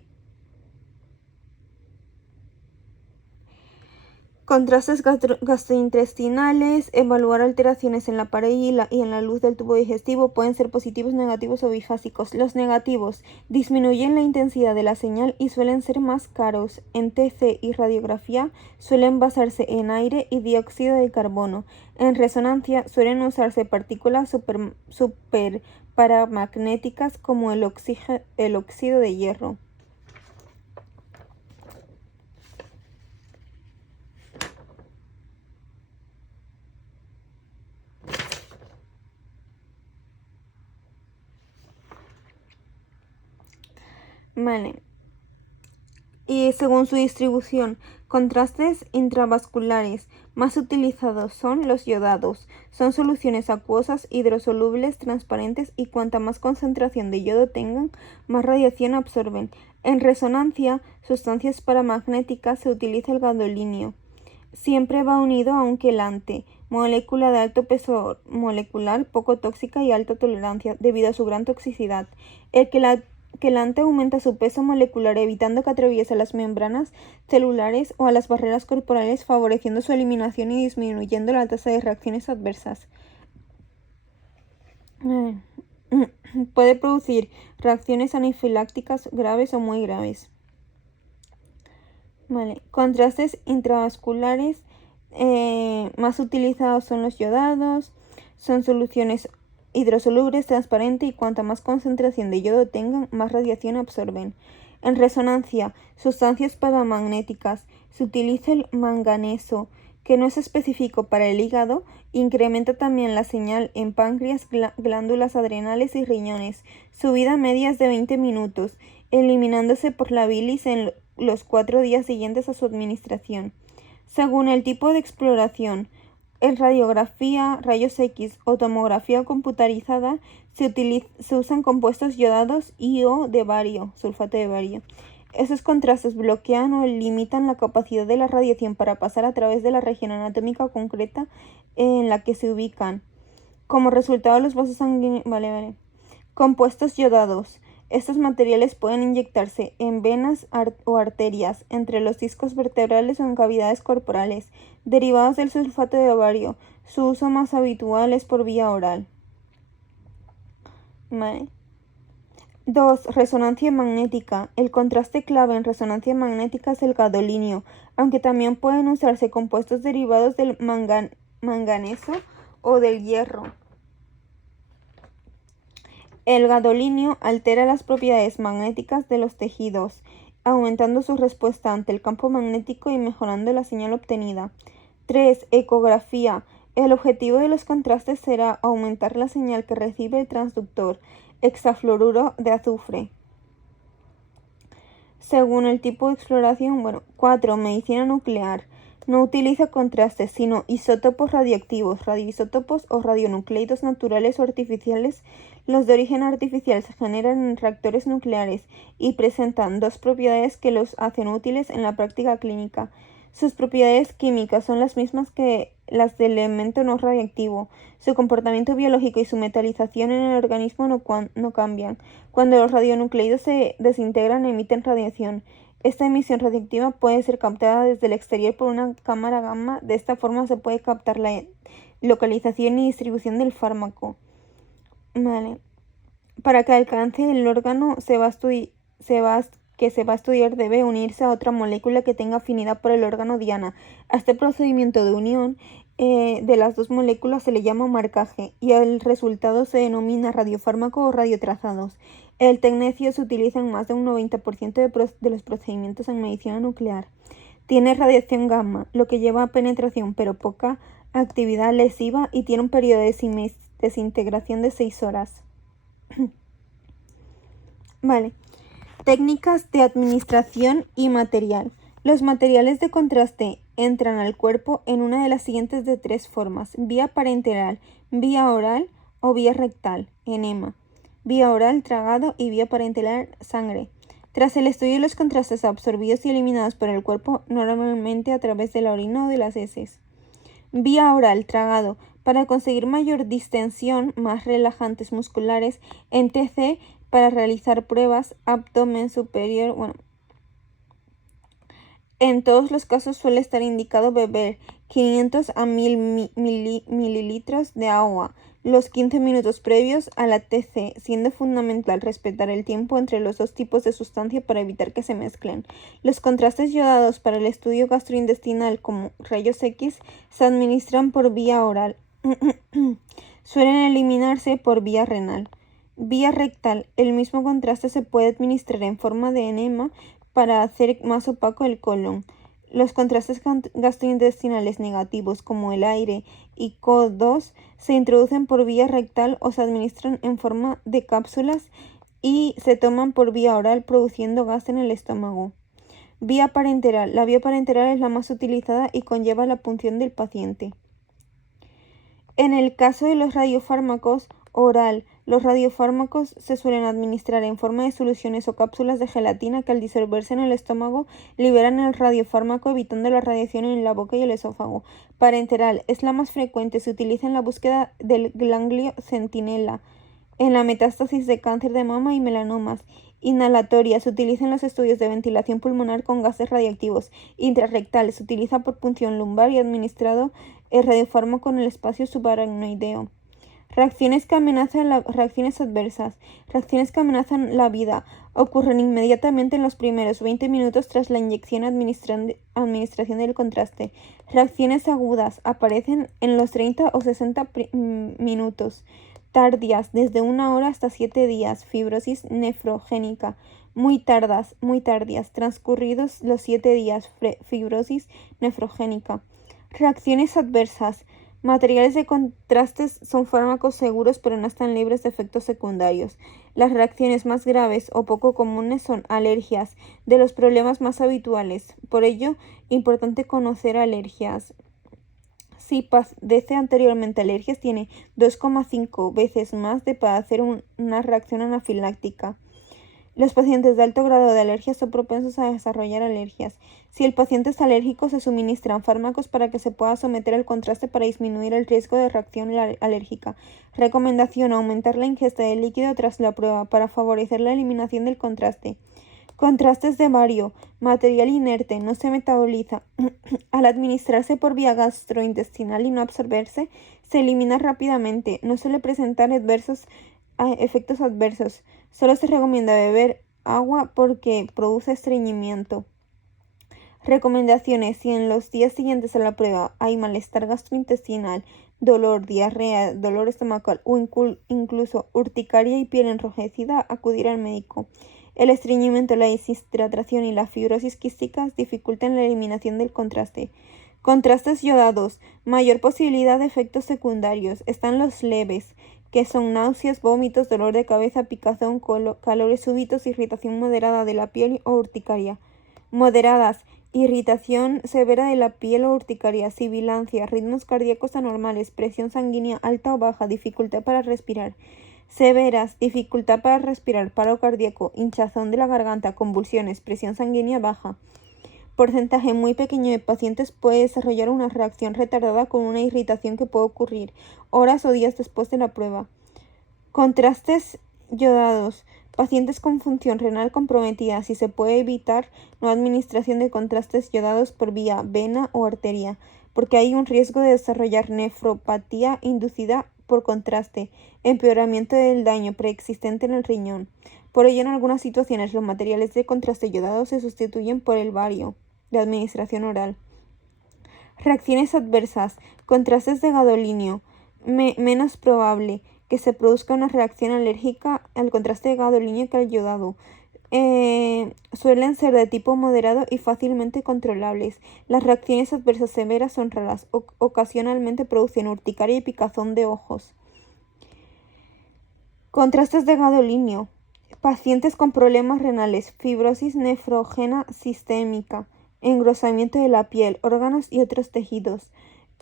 Contrastes gastrointestinales, evaluar alteraciones en la pared y en la luz del tubo digestivo pueden ser positivos, negativos o bifásicos. Los negativos disminuyen la intensidad de la señal y suelen ser más caros. En TC y radiografía suelen basarse en aire y dióxido de carbono. En resonancia suelen usarse partículas superparamagnéticas como el óxido de hierro. Vale. Y según su distribución, contrastes intravasculares más utilizados son los yodados. Son soluciones acuosas, hidrosolubles, transparentes y cuanta más concentración de yodo tengan, más radiación absorben. En resonancia, sustancias paramagnéticas se utiliza el gadolinio. Siempre va unido a un quelante, molécula de alto peso molecular, poco tóxica y alta tolerancia, debido a su gran toxicidad. El quelante aumenta su peso molecular evitando que atraviese las membranas celulares o a las barreras corporales, favoreciendo su eliminación y disminuyendo la tasa de reacciones adversas. Puede producir reacciones anafilácticas graves o muy graves. Vale. Contrastes intravasculares más utilizados son los yodados. Son soluciones hidrosolubles, transparentes y cuanta más concentración de yodo tengan, más radiación absorben. En resonancia, sustancias paramagnéticas. Se utiliza el manganeso, que no es específico para el hígado, incrementa también la señal en páncreas, glándulas adrenales y riñones. Su vida media es de 20 minutos, eliminándose por la bilis en los 4 días siguientes a su administración. Según el tipo de exploración, en radiografía, rayos X o tomografía computarizada se usan compuestos yodados y o de bario, sulfato de bario. Esos contrastes bloquean o limitan la capacidad de la radiación para pasar a través de la región anatómica concreta en la que se ubican. Como resultado, los vasos sanguíneos... Compuestos yodados. Estos materiales pueden inyectarse en venas o arterias, entre los discos vertebrales o en cavidades corporales. Derivados del sulfato de bario. Su uso más habitual es por vía oral. Vale. 2. Resonancia magnética. El contraste clave en resonancia magnética es el gadolinio, aunque también pueden usarse compuestos derivados del manganeso o del hierro. El gadolinio altera las propiedades magnéticas de los tejidos, aumentando su respuesta ante el campo magnético y mejorando la señal obtenida. 3. Ecografía. El objetivo de los contrastes será aumentar la señal que recibe el transductor, hexafluoruro de azufre. Según el tipo de exploración, 4. Medicina nuclear. No utiliza contrastes, sino isótopos radioactivos, radioisótopos o radionucleidos naturales o artificiales. Los de origen artificial se generan en reactores nucleares y presentan dos propiedades que los hacen útiles en la práctica clínica. Sus propiedades químicas son las mismas que las del elemento no radiactivo. Su comportamiento biológico y su metalización en el organismo no cambian. Cuando los radionucleidos se desintegran, emiten radiación. Esta emisión radiactiva puede ser captada desde el exterior por una cámara gamma. De esta forma se puede captar la localización y distribución del fármaco. Vale. Para que alcance el órgano que se va a estudiar debe unirse a otra molécula que tenga afinidad por el órgano diana. A este procedimiento de unión de las dos moléculas se le llama marcaje y el resultado se denomina radiofármaco o radiotrazados. El tecnecio se utiliza en más de un 90% de los procedimientos en medicina nuclear. Tiene radiación gamma, lo que lleva a penetración pero poca actividad lesiva y tiene un periodo de desintegración de 6 horas. Vale. Técnicas de administración y material. Los materiales de contraste entran al cuerpo en una de las siguientes de 3 formas: vía parenteral, vía oral o vía rectal, enema. Vía oral, tragado, y vía parenteral, sangre. Tras el estudio de los contrastes absorbidos y eliminados por el cuerpo, normalmente a través de la orina o de las heces. Vía oral, tragado. Para conseguir mayor distensión, más relajantes musculares, en TC, para realizar pruebas, abdomen superior, en todos los casos suele estar indicado beber 500 a 1000 mililitros de agua los 15 minutos previos a la TC, siendo fundamental respetar el tiempo entre los dos tipos de sustancia para evitar que se mezclen. Los contrastes yodados para el estudio gastrointestinal, como rayos X, se administran por vía oral. Suelen eliminarse por vía renal. Vía rectal. El mismo contraste se puede administrar en forma de enema para hacer más opaco el colon. Los contrastes gastrointestinales negativos, como el aire y CO2, se introducen por vía rectal o se administran en forma de cápsulas y se toman por vía oral, produciendo gas en el estómago. Vía parenteral. La vía parenteral es la más utilizada y conlleva la punción del paciente. En el caso de los radiofármacos, oral. Los radiofármacos se suelen administrar en forma de soluciones o cápsulas de gelatina que al disolverse en el estómago liberan el radiofármaco, evitando la radiación en la boca y el esófago. Parenteral es la más frecuente, se utiliza en la búsqueda del ganglio centinela, en la metástasis de cáncer de mama y melanomas. Inhalatoria se utiliza en los estudios de ventilación pulmonar con gases radiactivos. Intrarrectal se utiliza por punción lumbar y administrado el radiofármaco en el espacio subaracnoideo. Reacciones adversas. Reacciones que amenazan la vida. Ocurren inmediatamente en los primeros 20 minutos tras la inyección administración del contraste. Reacciones agudas. Aparecen en los 30 o 60 minutos. Tardias, desde 1 hora hasta 7 días. Fibrosis nefrogénica. Muy tardías. Transcurridos los 7 días. Fibrosis nefrogénica. Reacciones adversas. Materiales de contrastes son fármacos seguros, pero no están libres de efectos secundarios. Las reacciones más graves o poco comunes son alergias, de los problemas más habituales. Por ello, importante conocer alergias. Si padece anteriormente alergias, tiene 2,5 veces más de padecer una reacción anafiláctica. Los pacientes de alto grado de alergia son propensos a desarrollar alergias. Si el paciente es alérgico, se suministran fármacos para que se pueda someter al contraste para disminuir el riesgo de reacción alérgica. Recomendación: aumentar la ingesta de líquido tras la prueba para favorecer la eliminación del contraste. Contrastes de bario. Material inerte, no se metaboliza. Al administrarse por vía gastrointestinal y no absorberse, se elimina rápidamente. No suele presentar efectos adversos. Solo se recomienda beber agua porque produce estreñimiento. Recomendaciones: si en los días siguientes a la prueba hay malestar gastrointestinal, dolor, diarrea, dolor estomacal o incluso urticaria y piel enrojecida, acudir al médico. El estreñimiento, la deshidratación y la fibrosis quística dificultan la eliminación del contraste. Contrastes yodados. Mayor posibilidad de efectos secundarios. Están los leves, que son náuseas, vómitos, dolor de cabeza, picazón, calores súbitos, irritación moderada de la piel o urticaria. Moderadas: irritación severa de la piel o urticaria, sibilancia, ritmos cardíacos anormales, presión sanguínea alta o baja, dificultad para respirar. Severas: dificultad para respirar, paro cardíaco, hinchazón de la garganta, convulsiones, presión sanguínea baja. Porcentaje muy pequeño de pacientes puede desarrollar una reacción retardada con una irritación que puede ocurrir horas o días después de la prueba. Contrastes yodados. Pacientes con función renal comprometida. Si se puede evitar, no administración de contrastes yodados por vía vena o arteria, porque hay un riesgo de desarrollar nefropatía inducida por contraste, empeoramiento del daño preexistente en el riñón. Por ello, en algunas situaciones, los materiales de contraste yodados se sustituyen por el bario de administración oral. Reacciones adversas. Contrastes de gadolinio. Menos probable que se produzca una reacción alérgica al contraste de gadolinio que al yodado. suelen ser de tipo moderado y fácilmente controlables. Las reacciones adversas severas son raras. Ocasionalmente producen urticaria y picazón de ojos. Contrastes de gadolinio. Pacientes con problemas renales, fibrosis nefrógena sistémica, engrosamiento de la piel, órganos y otros tejidos,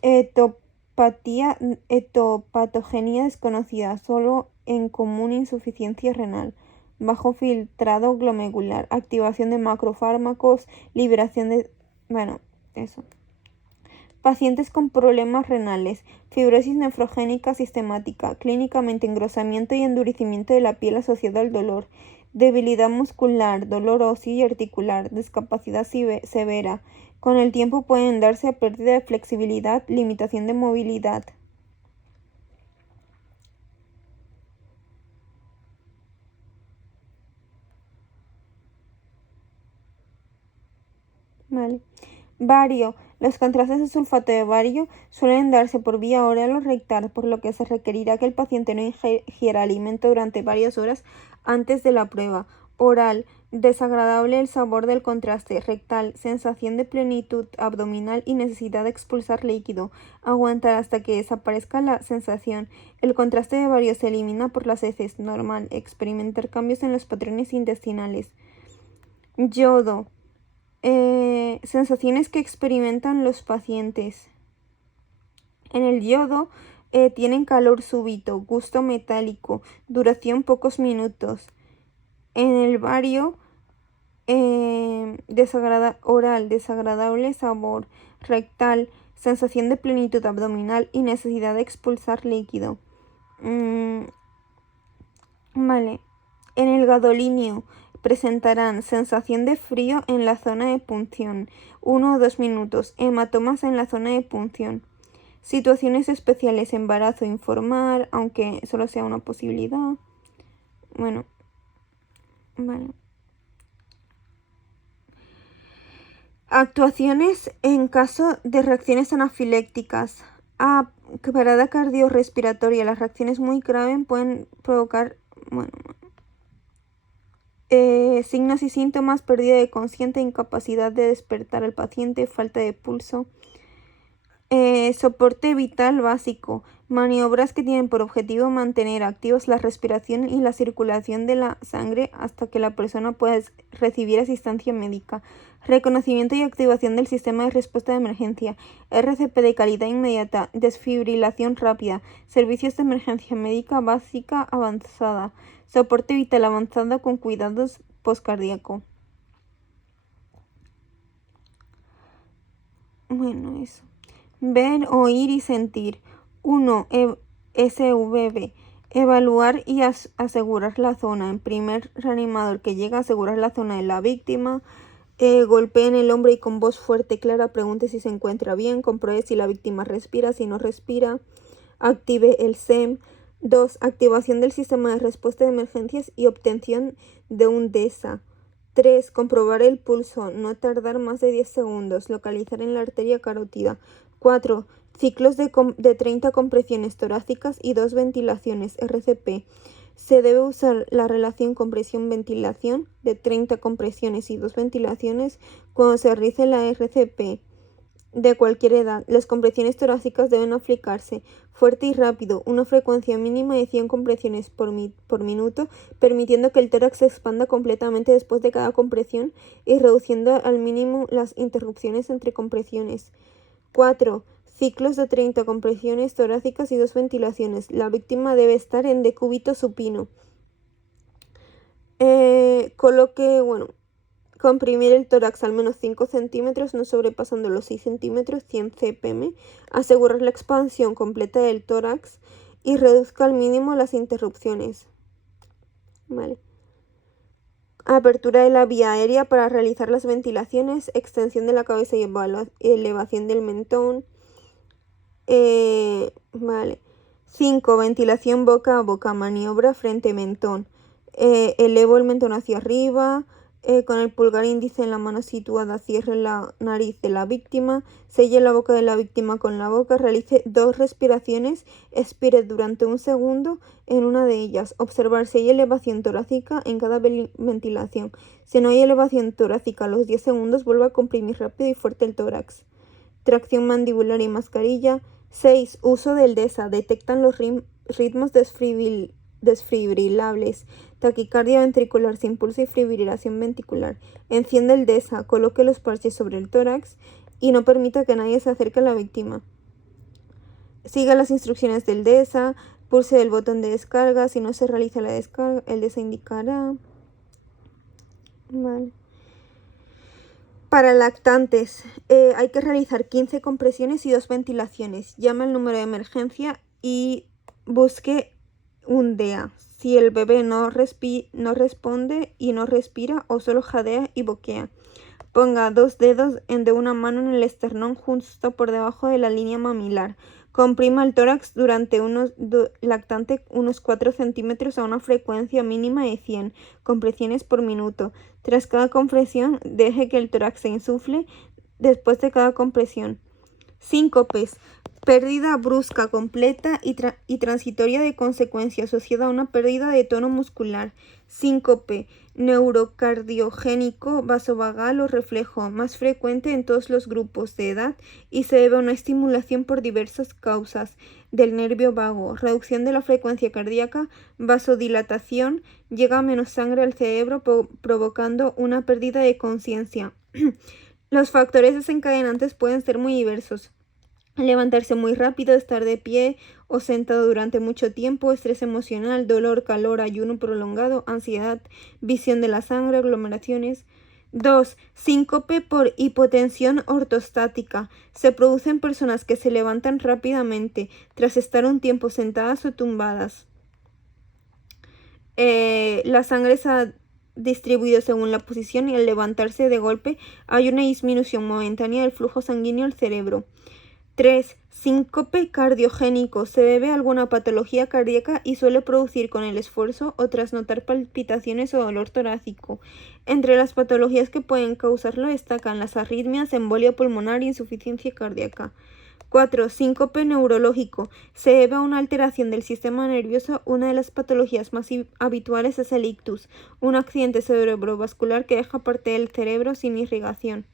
etopatogenia desconocida, solo en común insuficiencia renal, bajo filtrado glomerular, activación de macrofármacos, liberación de... Bueno, eso. Pacientes con problemas renales, fibrosis nefrogénica sistemática, clínicamente engrosamiento y endurecimiento de la piel asociado al dolor, debilidad muscular, dolor óseo y articular, discapacidad severa. Con el tiempo pueden darse a pérdida de flexibilidad, limitación de movilidad. Vale. Bario. Los contrastes de sulfato de bario suelen darse por vía oral o rectal, por lo que se requerirá que el paciente no ingiera alimento durante varias horas antes de la prueba. Oral. Desagradable el sabor del contraste. Rectal. Sensación de plenitud abdominal y necesidad de expulsar líquido. Aguantar hasta que desaparezca la sensación. El contraste de bario se elimina por las heces. Normal. Experimentar cambios en los patrones intestinales. Yodo. Sensaciones que experimentan los pacientes. En el yodo tienen calor súbito, gusto metálico, duración pocos minutos. En el bario, oral, desagradable sabor, rectal, sensación de plenitud abdominal y necesidad de expulsar líquido. Vale. En el gadolinio presentarán sensación de frío en la zona de punción, 1 o 2 minutos, hematomas en la zona de punción. Situaciones especiales, embarazo informal, aunque solo sea una posibilidad. Bueno, vale. Actuaciones en caso de reacciones anafilécticas. Parada cardiorrespiratoria. Las reacciones muy graves pueden provocar, signos y síntomas: pérdida de conciencia, incapacidad de despertar al paciente, falta de pulso. Soporte vital básico. Maniobras que tienen por objetivo mantener activos la respiración y la circulación de la sangre hasta que la persona pueda recibir asistencia médica. Reconocimiento y activación del sistema de respuesta de emergencia. RCP de calidad inmediata. Desfibrilación rápida. Servicios de emergencia médica básica avanzada. Soporte vital avanzado con cuidados postcardíaco. Bueno, eso. Ver, oír y sentir. 1. SVB. Evaluar y asegurar la zona. En primer reanimador que llega a asegurar la zona de la víctima. Golpee en el hombro y con voz fuerte y clara pregunte si se encuentra bien. Compruebe si la víctima respira, si no respira. Active el SEM. 2. Activación del sistema de respuesta de emergencias y obtención de un DESA. 3. Comprobar el pulso, no tardar más de 10 segundos, localizar en la arteria carótida. 4. Ciclos de 30 compresiones torácicas y 2 ventilaciones, RCP. Se debe usar la relación compresión-ventilación de 30 compresiones y 2 ventilaciones cuando se realice la RCP. De cualquier edad, las compresiones torácicas deben aplicarse fuerte y rápido, una frecuencia mínima de 100 compresiones por minuto, permitiendo que el tórax se expanda completamente después de cada compresión y reduciendo al mínimo las interrupciones entre compresiones. 4. Ciclos de 30 compresiones torácicas y 2 ventilaciones. La víctima debe estar en decúbito supino. Comprimir el tórax al menos 5 centímetros, no sobrepasando los 6 centímetros, 100 cpm. Asegurar la expansión completa del tórax y reduzca al mínimo las interrupciones. Vale. Apertura de la vía aérea para realizar las ventilaciones, extensión de la cabeza y elevación del mentón. Vale. 5. Ventilación boca a boca, maniobra frente mentón. Elevo el mentón hacia arriba. con el pulgar índice en la mano situada, cierre la nariz de la víctima, selle la boca de la víctima con la boca, realice 2 respiraciones, expire durante 1 segundo en una de ellas. Observar si hay elevación torácica en cada ventilación. Si no hay elevación torácica a los 10 segundos, vuelva a comprimir rápido y fuerte el tórax. Tracción mandibular y mascarilla. 6. Uso del DESA. Detectan los ritmos desfibrilables. Taquicardia ventricular sin pulso y fibrilación ventricular. Enciende el DESA. Coloque los parches sobre el tórax y no permita que nadie se acerque a la víctima. Siga las instrucciones del DESA. Pulse el botón de descarga. Si no se realiza la descarga, el DESA indicará. Vale. Para lactantes, hay que realizar 15 compresiones y 2 ventilaciones. Llame al número de emergencia y busque un DEA. Si el bebé no responde y no respira o solo jadea y boquea. Ponga 2 dedos de una mano en el esternón justo por debajo de la línea mamilar. Comprima el tórax durante lactante unos 4 centímetros a una frecuencia mínima de 100 compresiones por minuto. Tras cada compresión, deje que el tórax se insufle después de cada compresión. Síncopes. Pérdida brusca, completa y transitoria de consecuencia asociada a una pérdida de tono muscular. Síncope neurocardiogénico, vasovagal o reflejo, más frecuente en todos los grupos de edad y se debe a una estimulación por diversas causas del nervio vago, reducción de la frecuencia cardíaca, vasodilatación, llega menos sangre al cerebro provocando una pérdida de conciencia. Los factores desencadenantes pueden ser muy diversos. Levantarse muy rápido, estar de pie o sentado durante mucho tiempo, estrés emocional, dolor, calor, ayuno prolongado, ansiedad, visión de la sangre, aglomeraciones. 2. Síncope por hipotensión ortostática. Se produce en personas que se levantan rápidamente tras estar un tiempo sentadas o tumbadas. La sangre se ha distribuido según la posición y al levantarse de golpe hay una disminución momentánea del flujo sanguíneo al cerebro. 3. Síncope cardiogénico. Se debe a alguna patología cardíaca y suele producir con el esfuerzo o tras notar palpitaciones o dolor torácico. Entre las patologías que pueden causarlo destacan las arritmias, embolia pulmonar y insuficiencia cardíaca. 4. Síncope neurológico. Se debe a una alteración del sistema nervioso. Una de las patologías más habituales es el ictus, un accidente cerebrovascular que deja parte del cerebro sin irrigación.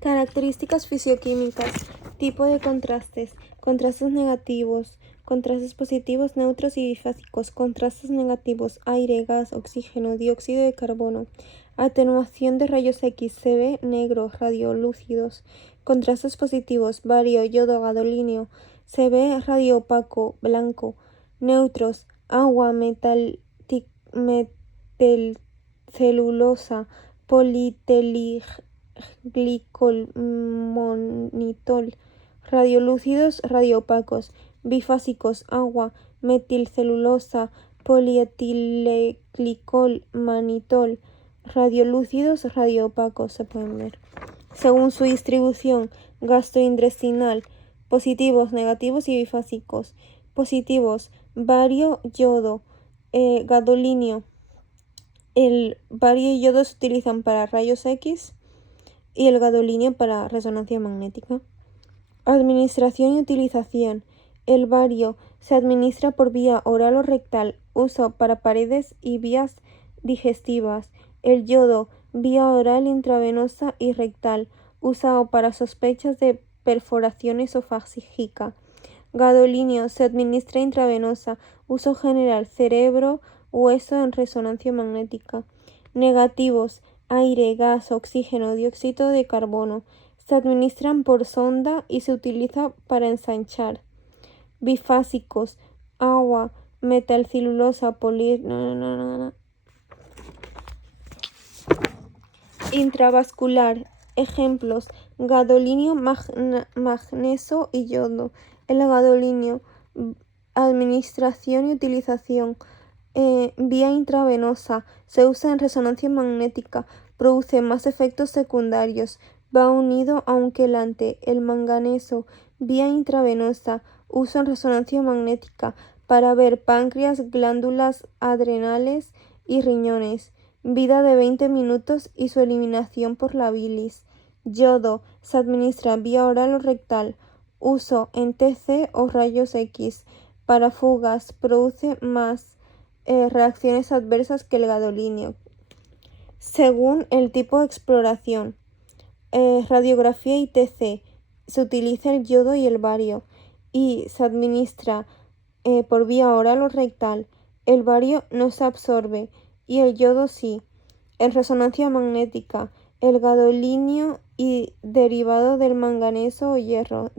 Características fisioquímicas. Tipo de contrastes. Contrastes negativos. Contrastes positivos, neutros y bifásicos. Contrastes negativos. Aire, gas, oxígeno, dióxido de carbono. Atenuación de rayos X. CB, negro, radiolúcidos. Contrastes positivos. Bario, yodo, gadolínio. CB, radio opaco, blanco. Neutros. Agua, metilcelulosa, politeliglicol, monitol. Radiolúcidos, radioopacos. Bifásicos, agua, metilcelulosa, polietilenglicol, manitol. Radiolúcidos, radioopacos, se pueden ver. Según su distribución gastrointestinal, positivos, negativos y bifásicos. Positivos, bario, yodo, gadolinio. El bario y yodo se utilizan para rayos X y el gadolinio para resonancia magnética. Administración y utilización. El bario se administra por vía oral o rectal, uso para paredes y vías digestivas. El yodo, vía oral, intravenosa y rectal, usado para sospechas de perforación esofágica. Gadolinio se administra intravenosa, uso general, cerebro, hueso en resonancia magnética. Negativos, aire, gas, oxígeno, dióxido de carbono. Se administran por sonda y se utiliza para ensanchar. Bifásicos, agua, metilcelulosa, Intravascular. Ejemplos: gadolinio, magnesio y yodo. El gadolinio. Administración y utilización. Vía intravenosa. Se usa en resonancia magnética. Produce más efectos secundarios. Va unido a un quelante. El manganeso. Vía intravenosa. Uso en resonancia magnética para ver páncreas, glándulas adrenales y riñones. vida de 20 minutos y su eliminación por la bilis. Yodo se administra vía oral o rectal. Uso en TC o rayos X. Para fugas produce más reacciones adversas que el gadolínio. Según el tipo de exploración, radiografía y TC, se utiliza el yodo y el bario y se administra por vía oral o rectal. El bario no se absorbe y el yodo sí. En resonancia magnética, el gadolínio y derivados del manganeso o hierro.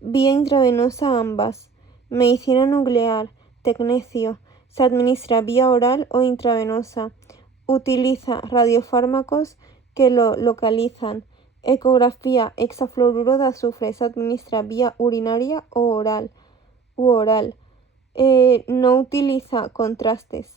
Vía intravenosa ambas. Medicina nuclear, tecnecio. Se administra vía oral o intravenosa. Utiliza radiofármacos que lo localizan. Ecografía, hexafluoruro de azufre. Se administra vía urinaria o oral. No utiliza contrastes.